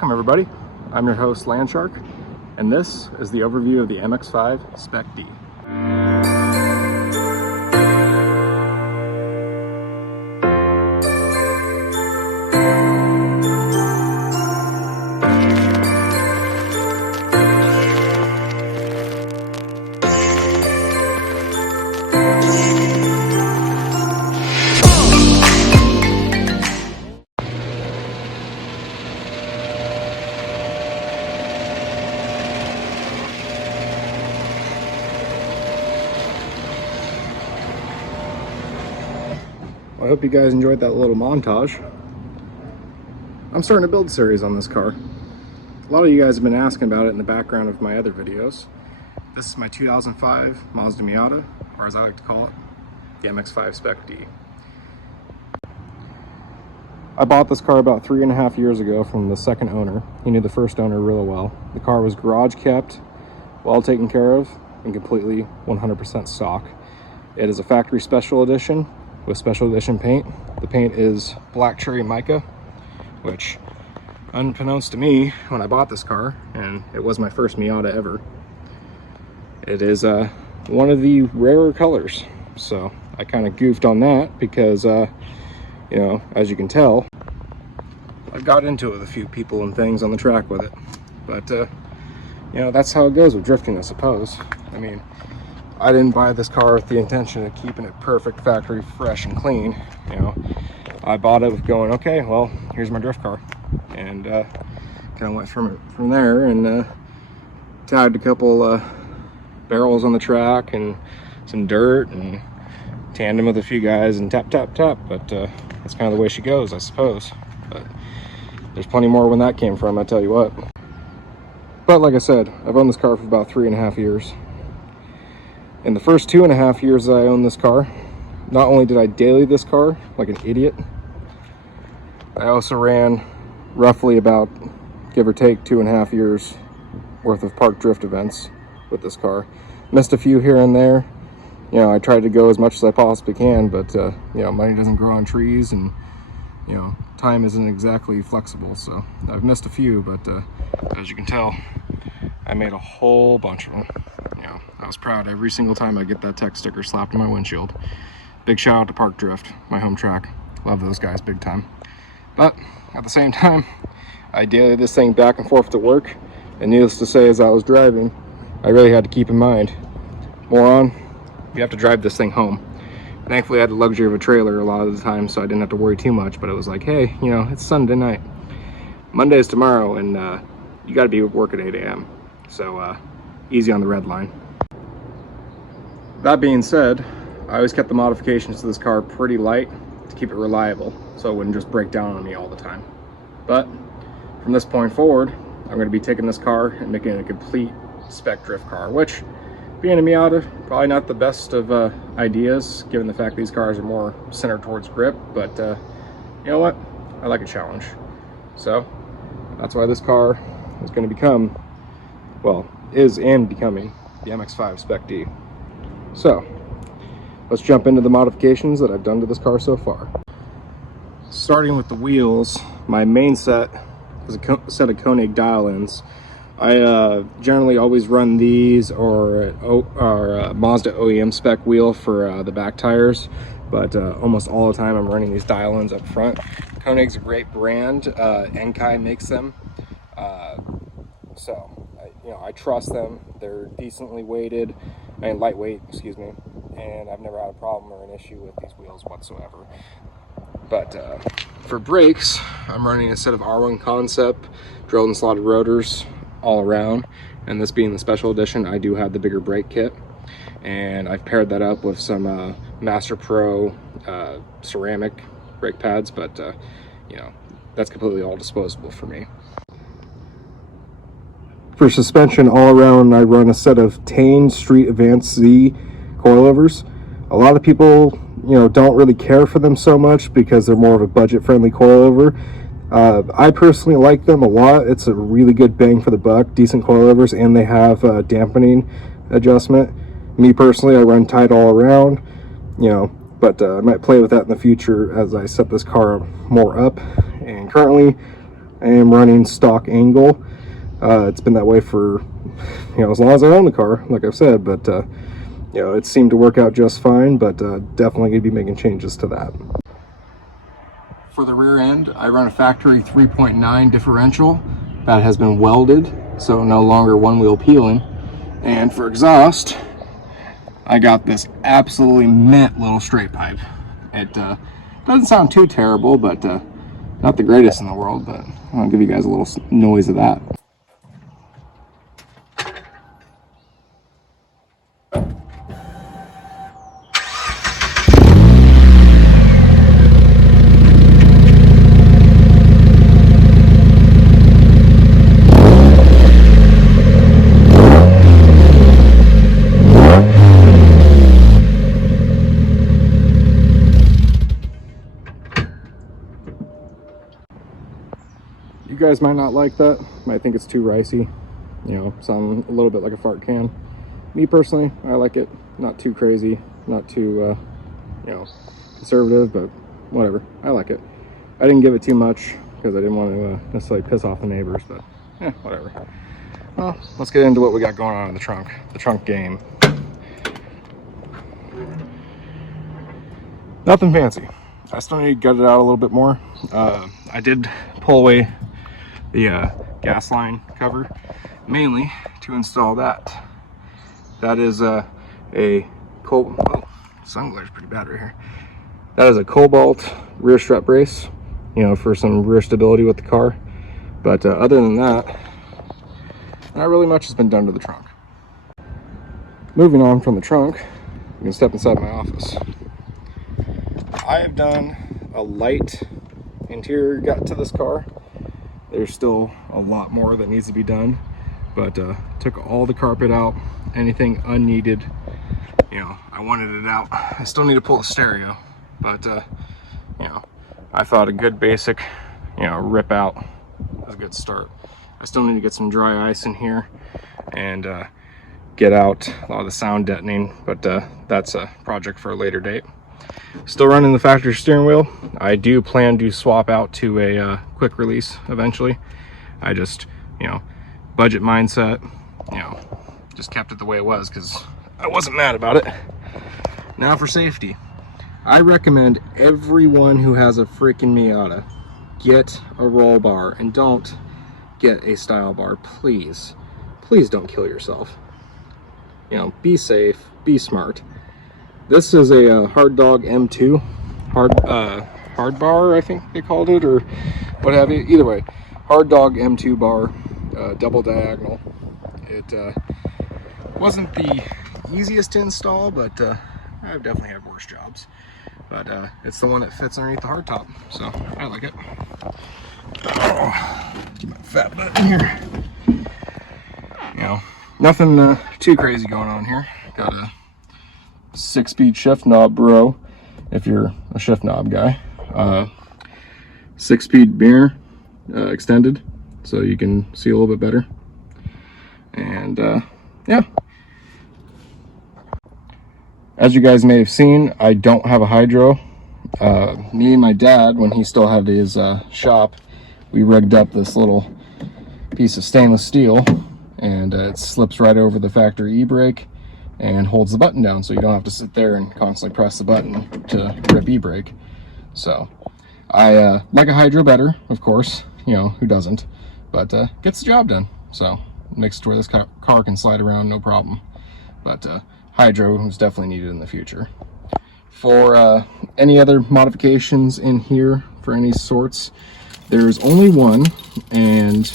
Welcome everybody, I'm your host Landshark, and this is the overview of the MX5-spec D. I hope you guys enjoyed that little montage. I'm starting a build series on this car. A lot of you guys have been asking about it in the background of my other videos. This is my 2005 Mazda Miata, or as I like to call it, the MX5-spec D. I bought this car about 3.5 years ago from the second owner. He knew the first owner really well. The car was garage kept, well taken care of, and completely 100% stock. It is a factory special edition with special edition paint. The paint is black cherry mica, which, unbeknownst to me when I bought this car, and it was my first Miata ever, it is one of the rarer colors. So I kind of goofed on that because, you know, as you can tell, I've got into it with a few people and things on the track with it. But, you know, that's how it goes with drifting, I suppose. I mean, I didn't buy this car with the intention of keeping it perfect, factory fresh and clean. You know, I bought it with going, okay, well, here's my drift car, and kind of went from there, and tagged a couple barrels on the track and some dirt and tandem with a few guys and tap. But that's kind of the way she goes, I suppose. But there's plenty more when that came from, I tell you what. But like I said, I've owned this car for about 3.5 years. In the first 2.5 years that I owned this car, not only did I daily this car like an idiot, I also ran roughly about, give or take, 2.5 years worth of park drift events with this car. Missed a few here and there. You know, I tried to go as much as I possibly can, but you know, money doesn't grow on trees, and you know, time isn't exactly flexible. So I've missed a few, but as you can tell, I made a whole bunch of them. You know, I was proud every single time I get that tech sticker slapped on my windshield. Big shout out to Park Drift, my home track. Love those guys big time. But at the same time, I daily this thing back and forth to work, and needless to say, as I was driving, I really had to keep in mind, moron, you have to drive this thing home. Thankfully, I had the luxury of a trailer a lot of the time, so I didn't have to worry too much, but it was like, hey, you know, it's Sunday night. Monday is tomorrow, and you got to be at work at 8 a.m. So easy on the red line. That being said, I always kept the modifications to this car pretty light to keep it reliable, so it wouldn't just break down on me all the time. But from this point forward, I'm going to be taking this car and making it a complete spec drift car, which, being a Miata, probably not the best of ideas, given the fact these cars are more centered towards grip, but you know what? I like a challenge. So that's why this car is going to become, well, is and becoming the MX5-spec D. So let's jump into the modifications that I've done to this car so far. Starting with the wheels, my main set is a set of Koenig dial-ins. I generally always run these or Mazda OEM spec wheel for the back tires, but almost all the time I'm running these dial-ins up front. Koenig's a great brand. Enkai makes them, so you know, I trust them. They're decently weighted and lightweight, excuse me, and I've never had a problem or an issue with these wheels whatsoever. But for brakes, I'm running a set of R1 Concept drilled and slotted rotors all around, and this being the special edition, I do have the bigger brake kit, and I've paired that up with some Master Pro ceramic brake pads, but you know, that's completely all disposable for me. For suspension all around, I run a set of Tane Street Advanced Z coilovers. A lot of people, you know, don't really care for them so much because they're more of a budget-friendly coilover. I personally like them a lot. It's a really good bang for the buck, decent coilovers, and they have a dampening adjustment. Me personally, I run tight all around, you know, but I might play with that in the future as I set this car more up. And currently, I am running stock angle. It's been that way for, as long as I own the car, like I've said, but it seemed to work out just fine, but definitely gonna be making changes to that. For the rear end, I run a factory 3.9 differential that has been welded, so no longer one wheel peeling. And for exhaust, I got this absolutely mint little straight pipe. It doesn't sound too terrible, but not the greatest in the world, but I'll give you guys a little noise of that. You guys might not like that, might think it's too ricey, sound a little bit like a fart can. Me personally, I like it, not too crazy, not too conservative, but whatever, I like it. I didn't give it too much because I didn't want to necessarily piss off the neighbors, but whatever. Well, let's get into what we got going on in the trunk game. Nothing fancy. I still need to gut it out a little bit more. I did pull away the gas line cover, mainly to install that. That is oh, sun glare's pretty bad right here. That is a Cobalt rear strut brace, for some rear stability with the car. But other than that, not really much has been done to the trunk. Moving on from the trunk, you can step inside my office. I have done a light interior gut to this car. There's still a lot more that needs to be done, but took all the carpet out, anything unneeded, I wanted it out. I still need to pull the stereo, but I thought a good basic, rip out was a good start. I still need to get some dry ice in here and get out a lot of the sound deadening, but that's a project for a later date. Still running the factory steering wheel. I do plan to swap out to a quick release eventually. I just, budget mindset, just kept it the way it was because I wasn't mad about it. Now for safety. I recommend everyone who has a freaking Miata get a roll bar and don't get a style bar, please. Please don't kill yourself. Be safe, be smart. This is a Hard Dog M2 hard bar, I think they called it, or what have you. Either way, Hard Dog M2 bar, double diagonal. It wasn't the easiest to install, but I've definitely had worse jobs. But it's the one that fits underneath the hardtop, so I like it. Oh, get my fat butt in here. Nothing too crazy going on here. Got a 6-speed shift knob, bro, if you're a shift knob guy. 6-speed mirror extended, so you can see a little bit better. And yeah, as you guys may have seen, I don't have a hydro. Me and my dad, when he still had his shop, we rigged up this little piece of stainless steel, and it slips right over the factory e-brake and holds the button down, so you don't have to sit there and constantly press the button to rip e-brake. So I like a hydro better, of course, who doesn't, but gets the job done. So makes it to where this car can slide around no problem. But hydro is definitely needed in the future. For any other modifications in here for any sorts, there's only one, and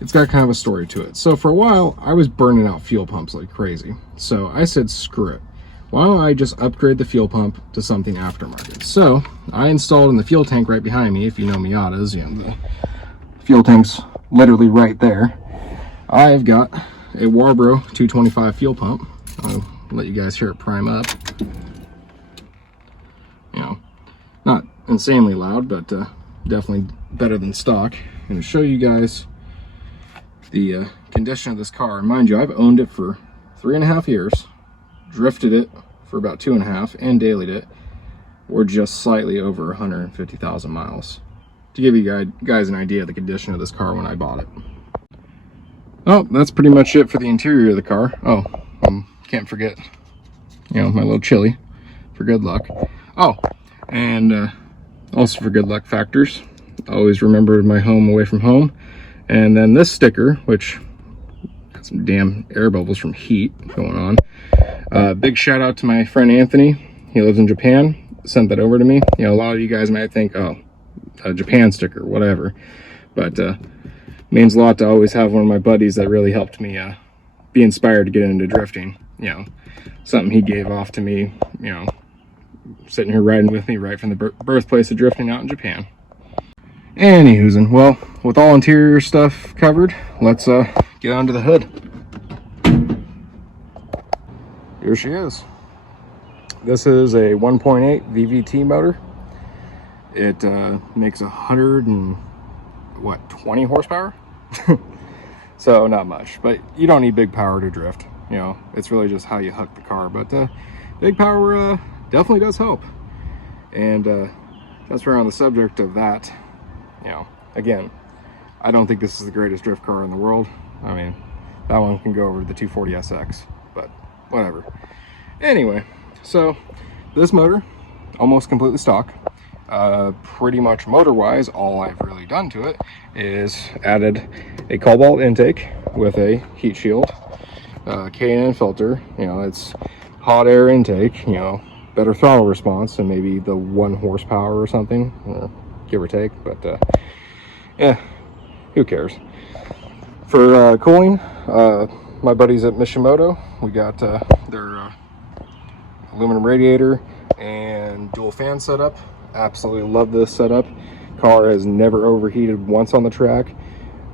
it's got kind of a story to it. So for a while, I was burning out fuel pumps like crazy. So I said, screw it. Why don't I just upgrade the fuel pump to something aftermarket? So I installed in the fuel tank right behind me. If you know Miatas, the fuel tank's literally right there. I've got a Warbro 225 fuel pump. I'll let you guys hear it prime up. Not insanely loud, but definitely better than stock. I'm going to show you guys the condition of this car. Mind you, I've owned it for 3.5 years, drifted it for about 2.5, and dailied it. We're just slightly over 150,000 miles. to give you guys an idea of the condition of this car when I bought it. Oh, that's pretty much it for the interior of the car. Oh, can't forget, you know, my little chili for good luck. Oh, and also for good luck factors, always remember my home away from home. And then this sticker, which has some damn air bubbles from heat going on. Big shout out to my friend Anthony. He lives in Japan, sent that over to me. You know, a lot of you guys might think, oh, a Japan sticker, whatever. But means a lot to always have one of my buddies that really helped me be inspired to get into drifting. You know, something he gave off to me, you know, sitting here riding with me right from the birthplace of drifting out in Japan. Anywhoozin', well, with all interior stuff covered, let's get onto the hood. Here she is. This is a 1.8 VVT motor. It makes 120 horsepower. So not much, but you don't need big power to drift. You know, it's really just how you hook the car. But big power definitely does help. And that's we're on the subject of that. You know, again, I don't think this is the greatest drift car in the world. I mean, that one can go over the 240SX, but whatever. Anyway, so this motor, almost completely stock. Pretty much motor-wise, all I've really done to it is added a cobalt intake with a heat shield, K&N filter. You know, it's hot air intake, you know, better throttle response, and maybe the 1 horsepower or something, give or take. But yeah, who cares? For cooling, my buddies at Mishimoto, we got their aluminum radiator and dual fan setup. Absolutely love this setup. Car has never overheated once on the track.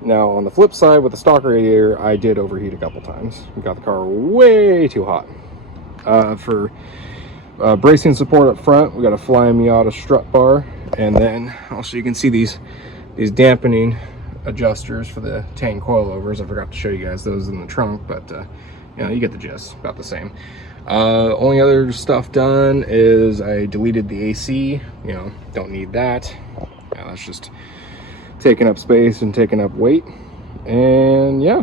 Now on the flip side, with the stock radiator, I did overheat a couple times. We got the car way too hot. For bracing support up front, we got a Flying Miata strut bar, and then also you can see these dampening adjusters for the tank coilovers. I forgot to show you guys those in the trunk, but you know, you get the gist, about the same. Only other stuff done is I deleted the AC. You know, don't need that. Yeah, that's just taking up space and taking up weight. And yeah,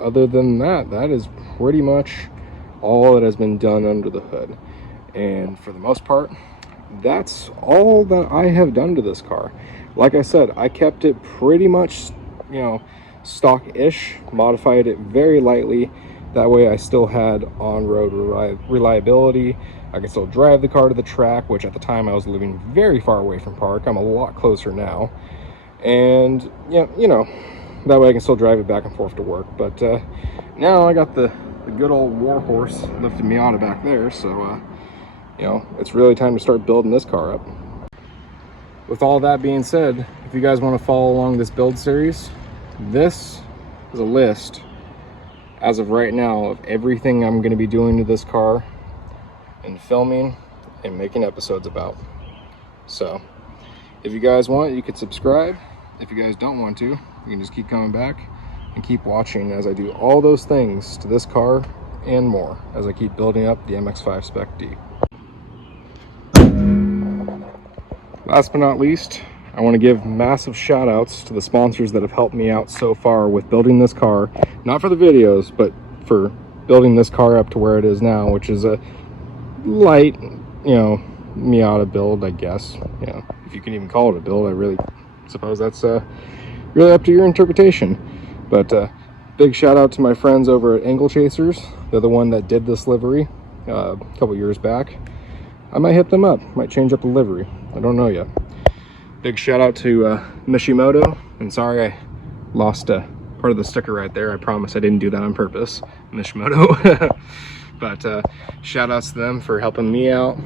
other than that, that is pretty much all that has been done under the hood. And for the most part, that's all that I have done to this car. Like I said, I kept it pretty much, you know, stock-ish, modified it very lightly. That way I still had on-road reliability. I could still drive the car to the track, which at the time I was living very far away from park. I'm a lot closer now. And yeah, you know, that way I can still drive it back and forth to work. But now I got the good old warhorse lifted Miata back there, so you know, it's really time to start building this car up. With all that being said, if you guys want to follow along this build series, this is a list as of right now of everything I'm going to be doing to this car and filming and making episodes about. So if you guys want, you could subscribe. If you guys don't want to, you can just keep coming back and keep watching as I do all those things to this car and more as I keep building up the MX5-spec D. Last but not least, I want to give massive shout outs to the sponsors that have helped me out so far with building this car. Not for the videos, but for building this car up to where it is now, which is a light, you know, Miata build, I guess. You know, if you can even call it a build. I really suppose that's really up to your interpretation. But big shout out to my friends over at Angle Chasers. They're the one that did this livery a couple years back. I might hit them up, might change up the livery. I don't know yet. Big shout out to Mishimoto, and sorry I lost part of the sticker right there. I promise I didn't do that on purpose, Mishimoto. But shout outs to them for helping me out.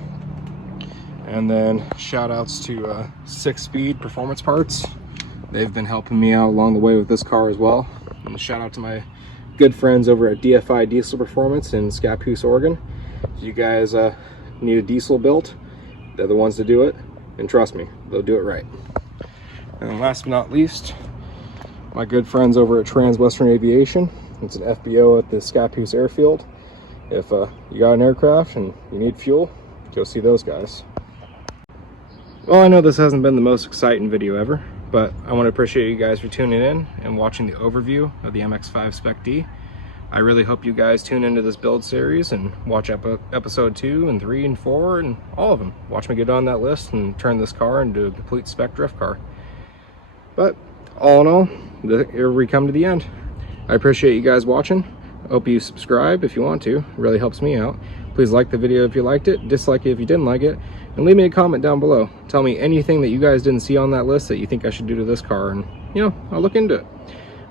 And then shout outs to 6-Speed Performance Parts. They've been helping me out along the way with this car as well. And shout out to my good friends over at DFI Diesel Performance in Scappoose, Oregon. If you guys need a diesel built, they're the ones to do it. And trust me, they'll do it right. And last but not least, my good friends over at Transwestern Aviation. It's an FBO at the Scappoose Airfield. If you got an aircraft and you need fuel, go see those guys. Well, I know this hasn't been the most exciting video ever, But I want to appreciate you guys for tuning in and watching the overview of the MX-5 Spec D. I really hope you guys tune into this build series and watch episode 2 and 3 and 4 and all of them. Watch me get on that list and turn this car into a complete spec drift car. But all in all, here we come to the end. I appreciate you guys watching. I hope you subscribe if you want to. It really helps me out. Please like the video if you liked it, dislike it if you didn't like it, and leave me a comment down below. Tell me anything that you guys didn't see on that list that you think I should do to this car, and I'll look into it.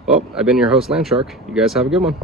Well, I've been your host, Landshark. You guys have a good one.